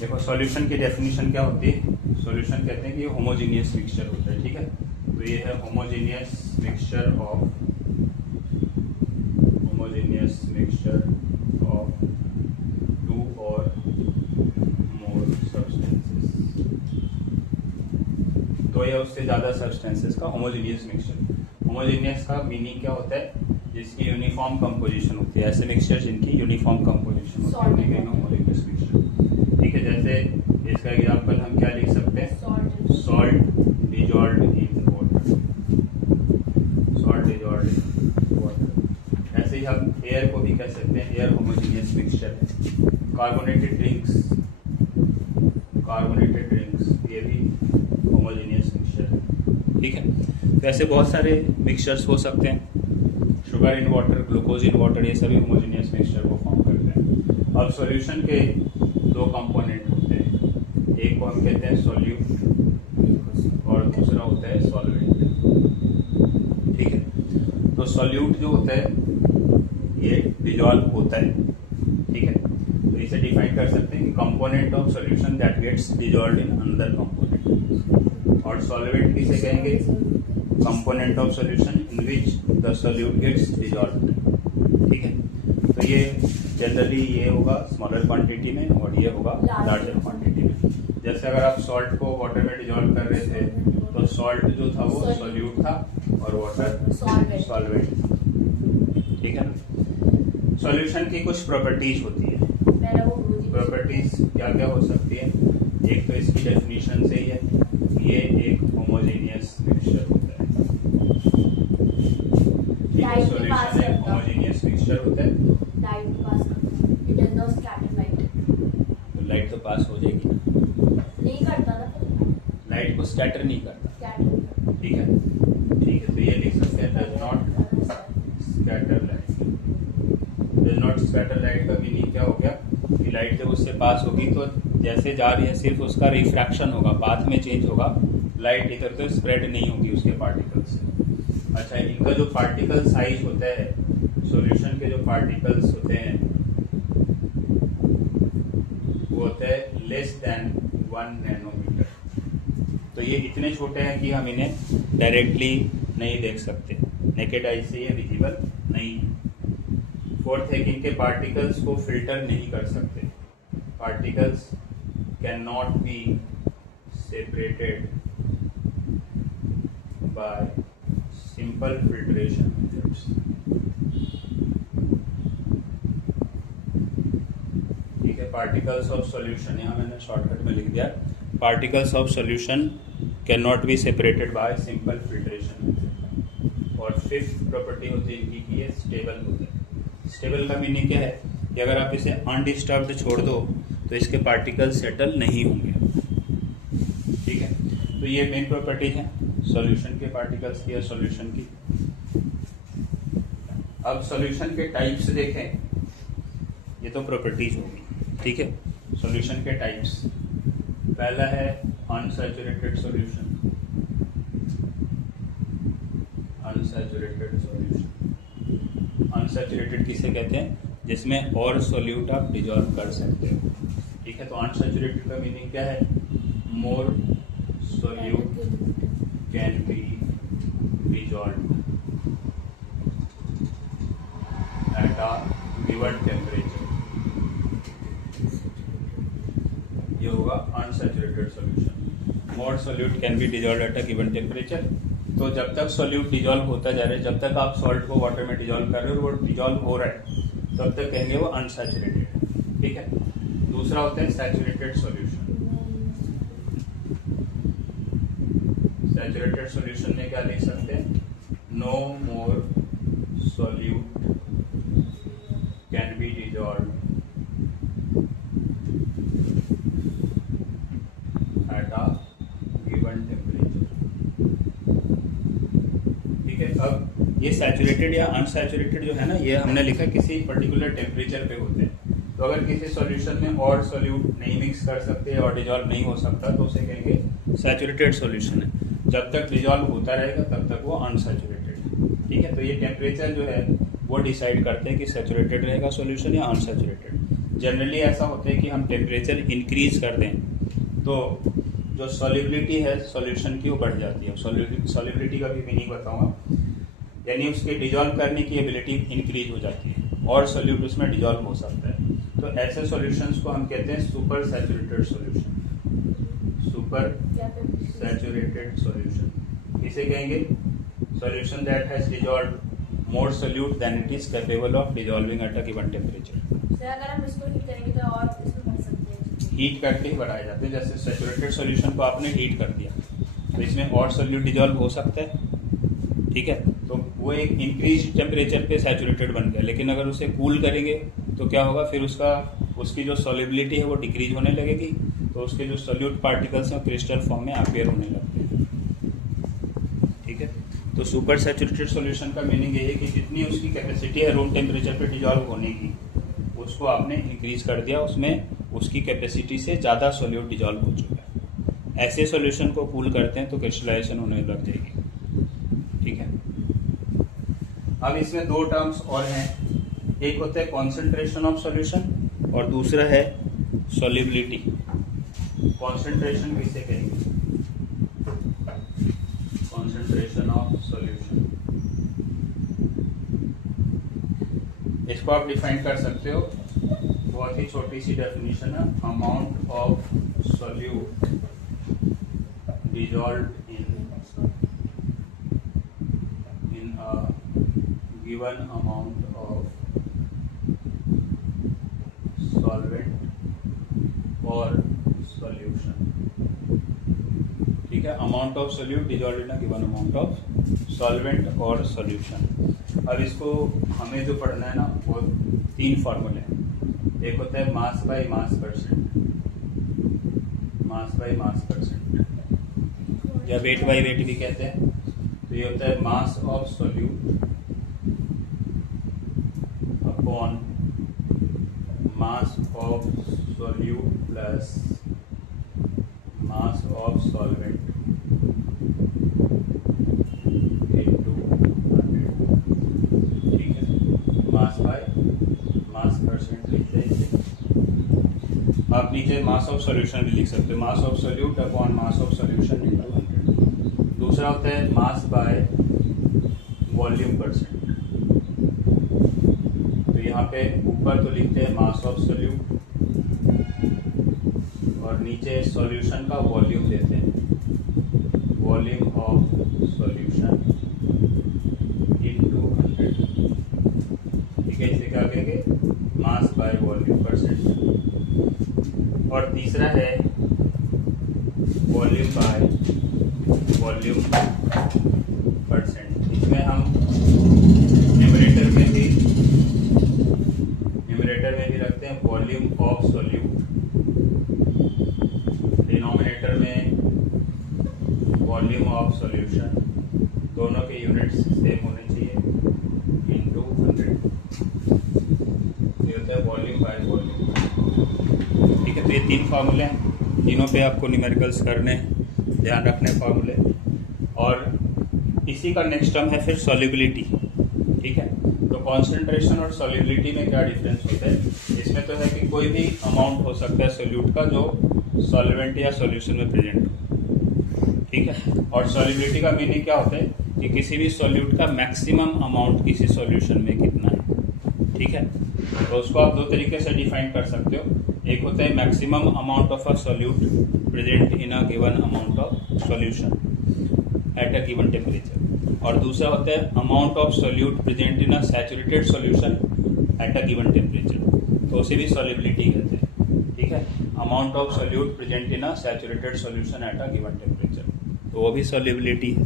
देखो सॉल्यूशन की डेफिनेशन क्या होती है, सॉल्यूशन कहते हैं कि ये होमोजीनियस मिक्सचर होता है, ठीक है। तो ये है होमोजीनियस मिक्सचर ऑफ टू और मोर सब्सटेंसेस, तो या उससे ज़्यादा सब्सटेंसेस का होमोजीनियस मिक्सचर। होमोजीनियस का मीनिंग क्या होता है, जिसकी यूनिफॉर्म कंपोजिशन होती है, ऐसे मिक्सचर जिनकी यूनिफॉर्म कंपोजिशन होती है, होमोजीनियस मिक्सचर, ठीक है। जैसे इसका एग्जांपल हम क्या लिख सकते हैं, salt dissolved in water, salt dissolved in water. ऐसे ही हम एयर को भी कह सकते हैं, एयर होमोजीनियस मिक्सचर है। कार्बोनेटेड ड्रिंक्स ये भी होमोजीनियस मिक्सचर है, ठीक है। तो ऐसे बहुत सारे मिक्सचर्स हो सकते हैं, sugar in water, glucose in water, ये सभी होमोजीनियस मिक्सचर को फॉर्म करते हैं। अब सॉल्यूशन के दो कंपोनेंट होते हैं, एक को हम कहते हैं सॉल्यूट और दूसरा होता है सॉल्वेंट, ठीक है। तो सॉल्यूट जो होता है ये डिजॉल्व होता है, ठीक है। तो इसे डिफाइन कर सकते हैं कि component of solution that gets dissolved in another component, और सॉल्वेंट किसे कहेंगे, component of solution in which the solute gets dissolved, ठीक है। तो ये जनरली ये होगा स्मॉलर क्वांटिटी में और ये होगा लार्जर क्वांटिटी में। जैसे अगर आप सॉल्ट को वाटर में डिजॉल्व कर रहे थे तो सॉल्ट जो था वो सॉल्यूट था और वाटर सॉल्वेंट, ठीक है ना। सॉल्यूशन की कुछ प्रॉपर्टीज होती है, प्रॉपर्टीज क्या क्या हो सकती है, एक तो इसकी डेफिनेशन से ही है, ये एक होमोजेनियस मिक्सचर होता है, सॉल्यूशन एक होमोजेनियस मिक्सचर होता है। तो लाइट तो पास हो जाएगी ना, नहीं करता ना, लाइट को स्कैटर नहीं करता, ठीक है, ठीक है। तो ये लिख सकते हैं does not scatter light. Does not scatter light का मीनिंग क्या हो गया कि लाइट जब उससे पास होगी तो जैसे जा रही है सिर्फ उसका रिफ्रैक्शन होगा, पाथ में चेंज होगा, लाइट इधर उधर स्प्रेड नहीं होगी उसके पार्टिकल्स से। अच्छा, इनका जो पार्टिकल साइज होता है, सॉल्यूशन के जो पार्टिकल्स होते हैं वो होते हैं लेस देन 1 नैनोमीटर। तो ये इतने छोटे हैं कि हम इन्हें डायरेक्टली नहीं देख सकते, नेकेड आई से ये विजिबल नहीं है। फोर्थ है कि इनके पार्टिकल्स को फिल्टर नहीं कर सकते, particles can not be separated by simple filtration methods, ठीक है। पार्टिकल्स ऑफ सॉल्यूशन, यहाँ मैंने शॉर्टकट में लिख दिया, particles of solution can not be separated by simple filtration method. और फिफ्थ प्रॉपर्टी होती है इनकी कि ये स्टेबल होते हैं। स्टेबल का मीनिंग क्या है कि अगर आप इसे अनडिस्टर्ब्ड छोड़ दो तो इसके पार्टिकल सेटल नहीं होंगे, ठीक है। तो ये मेन प्रॉपर्टी है सॉल्यूशन के पार्टिकल्स की या सॉल्यूशन की। अब सॉल्यूशन के टाइप्स देखें, ये तो प्रॉपर्टीज होगी, ठीक है। सॉल्यूशन के टाइप्स, पहला है unsaturated solution. Unsaturated solution, unsaturated किसे कहते हैं, जिसमें और सॉल्यूट आप डिजॉल्व कर सकते हो, ठीक है। तो अनसैचुरेटेड का मीनिंग क्या है, मोर solute can be dissolved at a given temperature, ये होगा unsaturated solution. More solute can be dissolved at a given temperature. तो जब तक सॉल्यूट डिजॉल्व होता जा रहा है, जब तक आप सॉल्ट को वाटर में डिजॉल्व कर रहे हो और वो डिजॉल्व हो रहा है, तब तक कहेंगे वो अनसैचुरेटेड, ठीक है। दूसरा होता है सैचुरेटेड सॉल्यूशन। सैचुरेटेड सॉल्यूशन में क्या लिख सकते हैं, no more solute can be dissolved at a given temperature, ठीक है। अब ये सैचुरेटेड या अनसैचुरेटेड जो है ना, ये हमने लिखा किसी पर्टिकुलर टेम्परेचर पे होते हैं। तो अगर किसी सॉल्यूशन में और सॉल्यूट नहीं मिक्स कर सकते और डिजॉल्व नहीं हो सकता तो उसे कहेंगे सैचुरेटेड सॉल्यूशन है। जब तक डिजॉल्व होता रहेगा तब तक वो अनसैचुरेटेड, ठीक है। तो ये टेम्परेचर जो है वो डिसाइड करते हैं कि सैचुरेटेड रहेगा सॉल्यूशन या अनसैचुरेटेड। जनरली ऐसा होता है कि हम टेम्परेचर इंक्रीज कर दें तो जो सॉल्युबिलिटी है सॉल्यूशन की वो बढ़ जाती है। सॉल्युबिलिटी का भी मीनिंग बताऊंगा, यानी उसके डिजॉल्व करने की एबिलिटी इंक्रीज हो जाती है और सॉल्यूट उसमें डिजॉल्व हो सकता है। तो ऐसे सॉल्यूशंस को हम कहते हैं super saturated solution. Super saturated solution इसे कहेंगे solution that has dissolved more solute than it is capable of dissolving at a given temperature. अगर हम इसको हीट करेंगे तो और इसमें बढ़ सकते हैं। हीट करके ही बढ़ाए जाते हैं। जैसे सैचुरेटेड सॉल्यूशन को आपने हीट कर दिया तो इसमें और सॉल्यूट डिजॉल्व हो सकता है, ठीक है, तो वो एक इंक्रीज टेम्परेचर पे सैचुरेटेड बन गया। लेकिन अगर उसे कूल करेंगे तो क्या होगा, फिर उसकी जो सॉल्युबिलिटी है वो डिक्रीज होने लगेगी, तो उसके जो सॉल्यूट पार्टिकल्स हैं क्रिस्टल फॉर्म में अपीयर होने लगते हैं, ठीक है। तो सुपर सैचुरेटेड सॉल्यूशन का मीनिंग ये है कि जितनी उसकी कैपेसिटी है रूम टेम्परेचर पे डिजॉल्व होने की उसको आपने इंक्रीज कर दिया, उसमें उसकी कैपेसिटी से ज़्यादा सॉल्यूट डिजॉल्व हो चुका है। ऐसे सॉल्यूशन को कूल करते हैं तो क्रिस्टलाइजेशन होने लग जाएगी, ठीक है। अब इसमें दो टर्म्स और हैं, एक होता है कॉन्सेंट्रेशन ऑफ सॉल्यूशन और दूसरा है सॉल्युबिलिटी। कॉन्सेंट्रेशन किसे कहेंगे, कॉन्सेंट्रेशन ऑफ सॉल्यूशन। इसको आप डिफाइन कर सकते हो, बहुत ही छोटी सी डेफिनेशन है, amount of solute dissolved in a given amount of solvent or solution, ठीक है। Amount of solute dissolved in a given amount of solvent और सॉल्यूशन। अब इसको हमें जो पढ़ना है ना वो तीन फॉर्मूले हैं। एक होता है mass by mass percent, mass by mass percent या वेट बाय वेट भी कहते हैं। तो ये होता है mass of solute upon mass of solute plus mass of solvent into 100, ठीक है। मास बाय मास परसेंट लिखते हैं इसे। आप नीचे मास ऑफ सॉल्यूशन भी लिख सकते हो, mass of solute upon mass of solution into 100। दूसरा होता है मास बाय वॉल्यूम परसेंट। तो यहाँ पे ऊपर तो लिखते हैं मास ऑफ सोल्यूट और नीचे सॉल्यूशन का वॉल्यूम देते हैं, वॉल्यूम ऑफ सॉल्यूशन इनटू 100, ठीक है। इसे क्या कहेंगे, मास बाय वॉल्यूम परसेंट। और तीसरा है वॉल्यूम बाय वॉल्यूम परसेंट। इसमें हम न्यूमरेटर में भी रखते हैं वॉल्यूम ऑफ सोल्यूट, डिनोमिनेटर में वॉल्यूम ऑफ सॉल्यूशन, दोनों के यूनिट्स सेम होने चाहिए, इनटू 100। ये होता है वॉल्यूम बाय वॉल्यूम, ठीक है। तो ये तीन फार्मूले हैं, तीनों पे आपको न्यूमेरिकल्स करने हैं, ध्यान रखने फार्मूले। और इसी का नेक्स्ट टर्म है फिर सॉल्युबिलिटी, ठीक है। तो कॉन्सेंट्रेशन और सॉल्युबिलिटी में क्या डिफरेंस होता है, इसमें तो है कि कोई भी अमाउंट हो सकता है सोल्यूट का जो सॉल्वेंट या सॉल्यूशन में प्रेजेंट हो, ठीक है। और सॉल्युबिलिटी का मीनिंग क्या होता है कि किसी भी सॉल्यूट का मैक्सिमम अमाउंट किसी सॉल्यूशन में कितना है, ठीक है। तो उसको आप दो तरीके से डिफाइन कर सकते हो, एक होता है maximum amount of a solute present in a given amount of solution at a given temperature, और दूसरा होता है amount of solute present in a saturated solution at a given temperature, तो उसे भी सॉल्युबिलिटी कहते हैं, ठीक है। Amount of solute present in a saturated solution at a given temperature, तो वो भी सॉल्युबिलिटी है।